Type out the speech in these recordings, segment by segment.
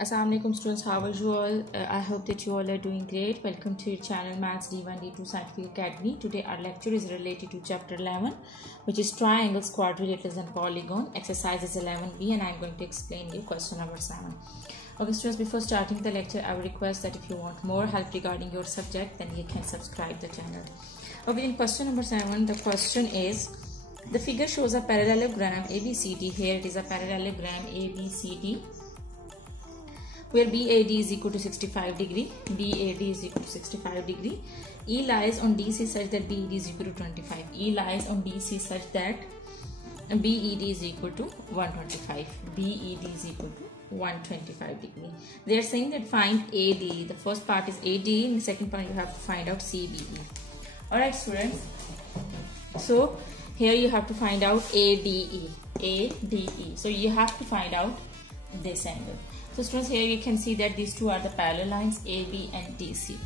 Assalamualaikum students, how are you all? I hope that you all are doing great. Welcome to your channel Maths D1 D2 Scientific Academy. Today our lecture is related to chapter 11, which is triangles, quadrilaterals and polygon. Exercises 11b, and I am going to explain you question number 7. Okay students, before starting the lecture, I would request that if you want more help regarding your subject, then you can subscribe the channel. Okay, in question number 7, the question is, the figure shows a parallelogram ABCD. Here it is a parallelogram ABCD, where BAD is equal to 65 degree, BAD is equal to 65 degree. E lies on DC such that BED is equal to 25. E lies on DC such that BED is equal to 125. BED is equal to 125 degree. They are saying that find AD. The first part is AD, and the second part you have to find out CBE. Alright students, so here you have to find out ADE. ADE. So you have to find out this angle. So students, here you can see that these two are the parallel lines AB and DC.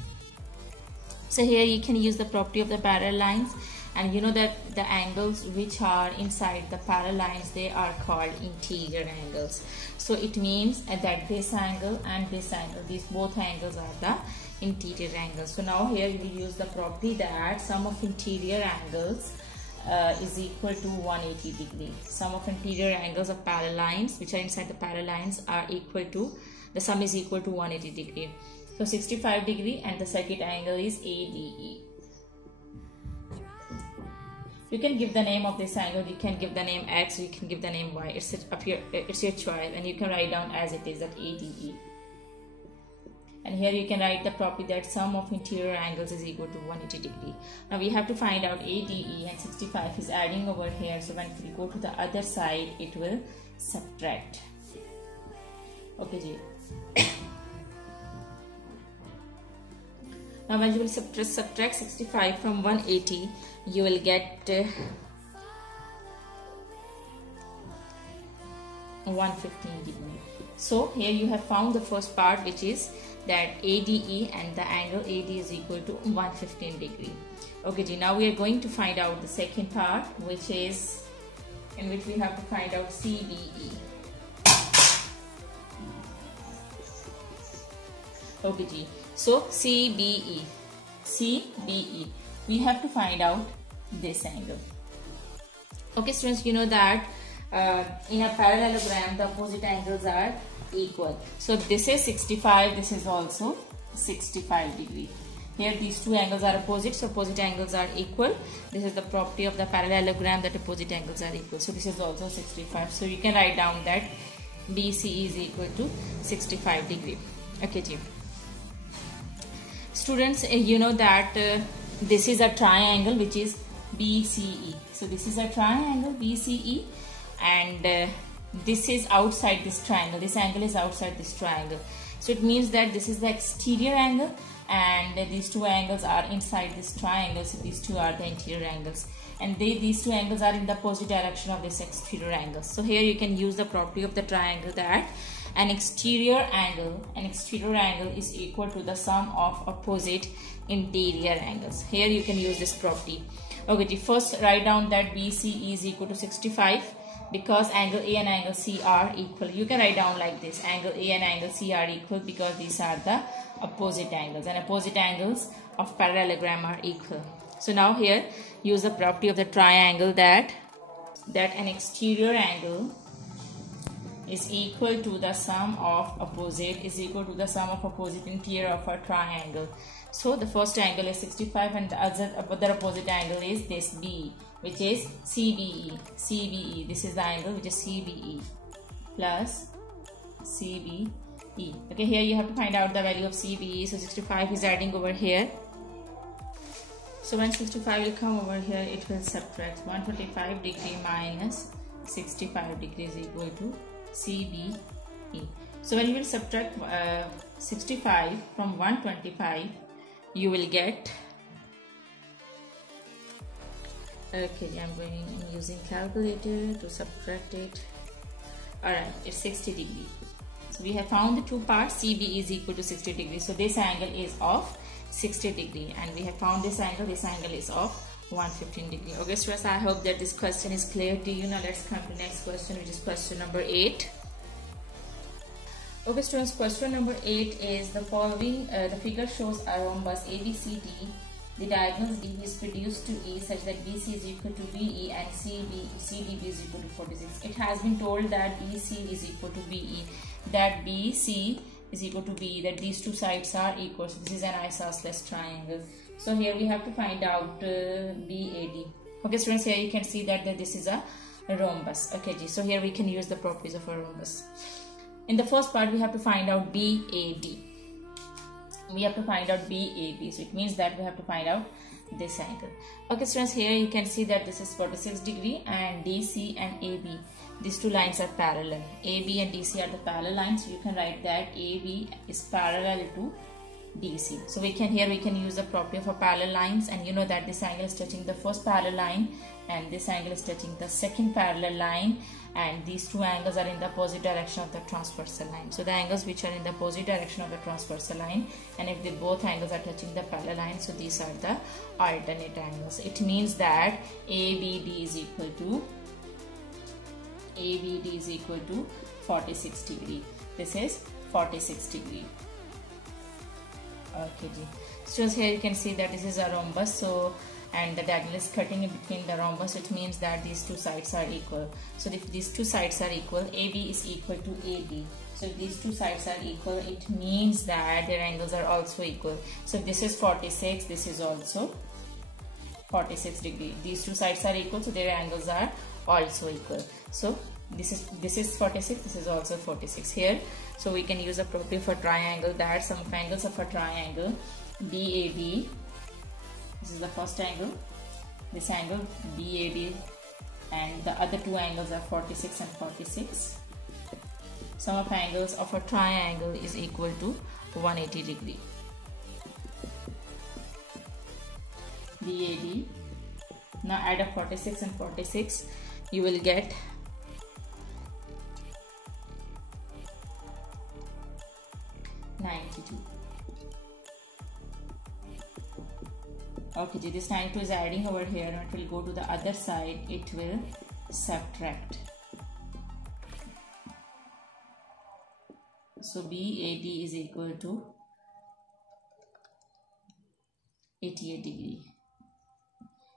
So here you can use the property of the parallel lines, and you know that the angles which are inside the parallel lines, they are called interior angles. So it means that this angle and this angle, these both angles are the interior angles. So now here you will use the property that sum of interior angles is equal to 180 degree. Sum of interior angles of parallel lines which are inside the parallel lines are equal to, the sum is equal to 180 degree. So 65 degree, and the second angle is ADE. You can give the name of this angle, you can give the name X, you can give the name Y, it's up your, it's your choice, and you can write down as it is, that ADE. And here you can write the property that sum of interior angles is equal to 180 degree. Now we have to find out ADE, and 65 is adding over here. So when we go to the other side, it will subtract. Okay, ji. Now when you will subtract 65 from 180, you will get 115 degree. So here you have found the first part, which is that ADE, and the angle AD is equal to 115 degree. Okay ji, now we are going to find out the second part, which is in which we have to find out CBE. Okay ji, so CBE, we have to find out this angle. Okay students, you know that in a parallelogram the opposite angles are equal. So this is 65, this is also 65 degree. Here these two angles are opposite, so opposite angles are equal. This is the property of the parallelogram, that opposite angles are equal. So this is also 65. So you can write down that BC is equal to 65 degree. Okay ji. Students, you know that this is a triangle which is BCE. So this is a triangle BCE, and this is outside this triangle. This angle is outside this triangle. So it means that this is the exterior angle, and these two angles are inside this triangle. So these two are the interior angles, and these two angles are in the opposite direction of this exterior angle. So here you can use the property of the triangle that an exterior angle is equal to the sum of opposite interior angles. Here you can use this property. Okay, first write down that BC is equal to 65, because angle A and angle C are equal. You can write down like this: angle A and angle C are equal because these are the opposite angles, and opposite angles of parallelogram are equal. So now here use the property of the triangle that an exterior angle is equal to the sum of opposite interior of a triangle. So the first angle is 65, and the other opposite angle is this B, which is CBE. CBE, this is the angle which is CBE plus CBE. Okay, here you have to find out the value of CBE. So 65 is adding over here. So when 65 will come over here, it will subtract 125 degree minus 65 degrees equal to CBE. So when you will subtract 65 from 125, you will get, okay, I'm using calculator to subtract it. Alright, it's 60 degree. So we have found the two parts. CB is equal to 60 degrees. So this angle is of 60 degree, and we have found this angle is of 115 degree. Okay students, I hope that this question is clear to you. Now let's come to next question, which is question number 8. Okay students, question number 8 is the following, the figure shows a rhombus ABCD. The diagonals DB is reduced to E such that BC is equal to BE and CDB is equal to 46. It has been told that BC is equal to BE, that BC is equal to BE, that these two sides are equal. So this is an isosceles triangle. So here we have to find out BAD. Okay students, here you can see that this is a rhombus. Okay, so here we can use the properties of a rhombus. In the first part, we have to find out BAD. We have to find out BAB. So it means that we have to find out this angle. Okay students, here you can see that this is 46 degree and DC and AB. These two lines are parallel. AB and DC are the parallel lines. So you can write that AB is parallel to DC. So we can use the property of a parallel lines, and you know that this angle is touching the first parallel line and this angle is touching the second parallel line, and these two angles are in the opposite direction of the transversal line. So the angles which are in the opposite direction of the transversal line, and if both angles are touching the parallel line, so these are the alternate angles. It means that ABD is equal to 46 degree. This is 46 degree. Okay, students, here you can see that this is a rhombus, so and the diagonal is cutting in between the rhombus. It means that these two sides are equal. So if these two sides are equal, AB is equal to AD. So if these two sides are equal, it means that their angles are also equal. So if this is 46, this is also 46 degree. These two sides are equal, so their angles are also equal. So this is 46, this is also 46 here. So we can use a property for triangle, that sum of angles of a triangle BAB, this is the first angle, this angle BAB, and the other two angles are 46 and 46. Sum of angles of a triangle is equal to 180 degree. BAB. Now add up 46 and 46, you will get 92. Okay, this 92 is adding over here, and it will go to the other side, it will subtract. So BAD is equal to 88 degree.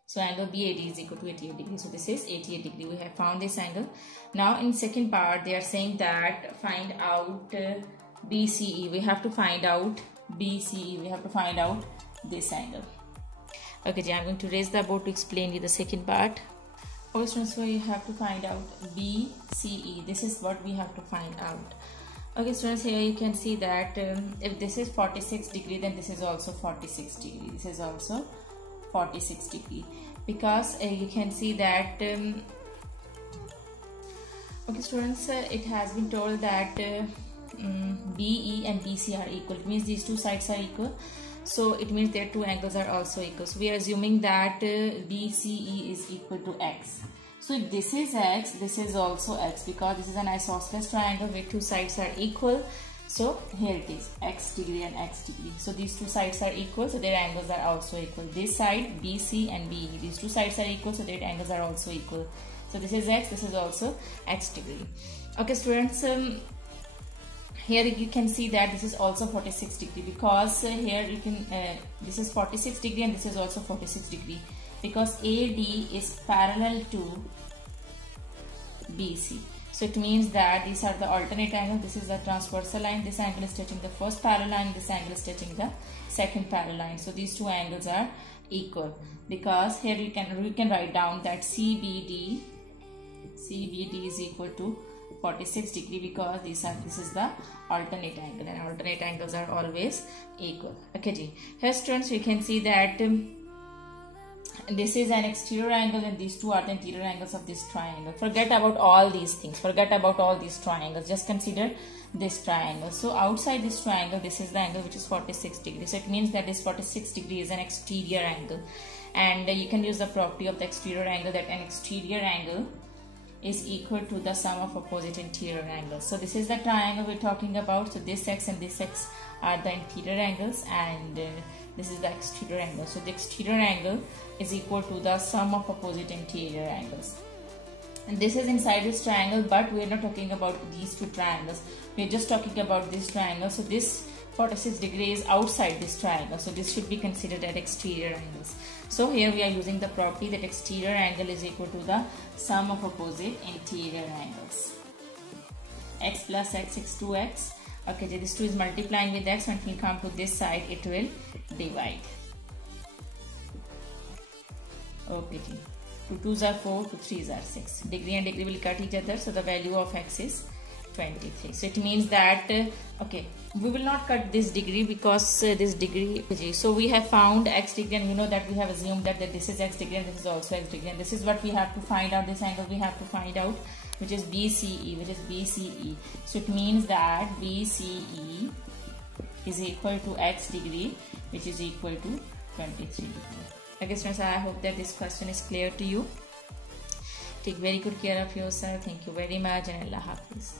So angle BAD is equal to 88 degree. So this is 88 degree. We have found this angle. Now in second part, they are saying that find out BCE. We have to find out BCE. We have to find out this angle. Okay, I'm going to raise the board to explain you the second part. Okay, students, so you have to find out BCE. This is what we have to find out. Okay, students, here you can see that if this is 46 degree, then this is also 46 degree. This is also 46 degree, because you can see that okay students, it has been told that BE and BC are equal. It means these two sides are equal, so it means their two angles are also equal. So we are assuming that BCE is equal to X. So if this is X, this is also X, because this is an isosceles triangle where two sides are equal. So here it is, X degree and X degree. So these two sides are equal, so their angles are also equal. This side BC and BE, these two sides are equal, so their angles are also equal. So this is X, this is also X degree. Okay students, here you can see that this is also 46 degree, because here you can this is 46 degree and this is also 46 degree, because AD is parallel to BC. So it means that these are the alternate angles. This is the transversal line. This angle is touching the first parallel line. This angle is touching the second parallel line. So these two angles are equal, because here you can write down that CBD is equal to 46 degree, because this is the alternate angle, and alternate angles are always equal. Okay, here students, we can see that this is an exterior angle and these two are the interior angles of this triangle. Forget about all these things, forget about all these triangles, just consider this triangle. So outside this triangle, this is the angle which is 46 degrees. So it means that this 46 degree is an exterior angle, and you can use the property of the exterior angle, that an exterior angle is equal to the sum of opposite interior angles. So this is the triangle we're talking about. So this X and this X are the interior angles, and this is the exterior angle. So the exterior angle is equal to the sum of opposite interior angles. And this is inside this triangle, but we are not talking about these two triangles. we're just talking about this triangle. So this 46 degree is outside this triangle, so this should be considered as exterior angles. So here we are using the property that exterior angle is equal to the sum of opposite interior angles. X plus x is 2x. Okay, so this 2 is multiplying with x. When it will come to this side, it will divide. Okay, 2 2s are 4, 2 3s are 6. Degree and degree will cut each other, so the value of x is 23. So it means that okay, we will not cut this degree because this degree. So we have found x degree, and you know that we have assumed that this is x degree and this is also x degree, and this is what we have to find out. This angle we have to find out, which is BCE, which is BCE. So it means that BCE is equal to x degree, which is equal to 23 degree. Okay, students, I hope that this question is clear to you. Take very good care of yourself. Thank you very much, and Allah Hafiz.